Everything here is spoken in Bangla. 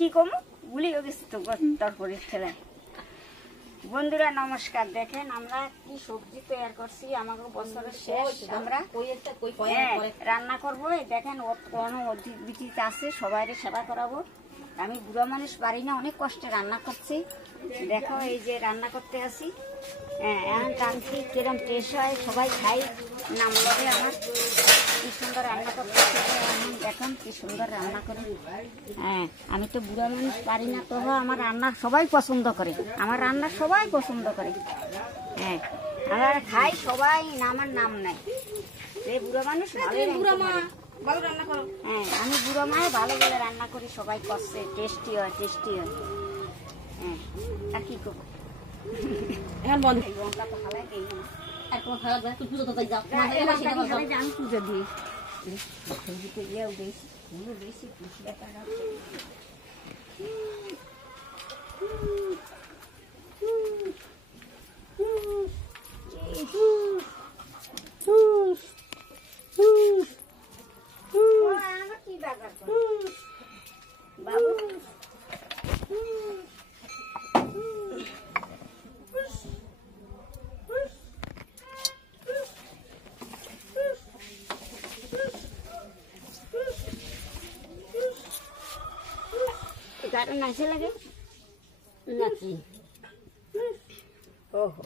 কি কমু ভুলিও গেছি তো তারপরে ঠেলা। বন্ধুরা নমস্কার, দেখেন আমরা কি সবজি তৈরি করছি। আমাকে বছরের শেষ আমরা রান্না করবো। দেখেন কোনো অতিথি আছে, সবাই সেবা করাবো। আমি বুড়ো মানুষ পারি না, অনেক কষ্টে রান্না করছি। দেখো এই যে রান্না করতে আসি। হ্যাঁ, এখন টানছি কিরম টেস্ট হয়, সবাই খাই নাম লবে আমার। কি সুন্দর রান্না করতে দেখুন, কি সুন্দর রান্না করি। হ্যাঁ, আমি তো বুড়ো মানুষ পারি না, তবু আমার রান্না সবাই পছন্দ করে। আমার রান্না সবাই পছন্দ করে। হ্যাঁ, আমরা খাই সবাই, আমার নাম নাই। এই বুড়ো মানুষ ভালো রান্না করো। হ্যাঁ, আমি বুড়ো মায়ে ভালো বলে রান্না করি, সবাই করছে টেস্টি হয়, টেস্টি হয়। হ্যাঁ, আর কি করবো এখন বন্ধ লঙ্কা তো খালাই দিই না। আর কোনো খারাপ তুই পুজো তো যাও, আমি পুজো দিই। সবজিতে ইয়েও বেশি, পুরো বেশি খুশি দেখা যাচ্ছে। কি বাগার বাবু গাড়ি নাচে লাগে নাকি? ওহো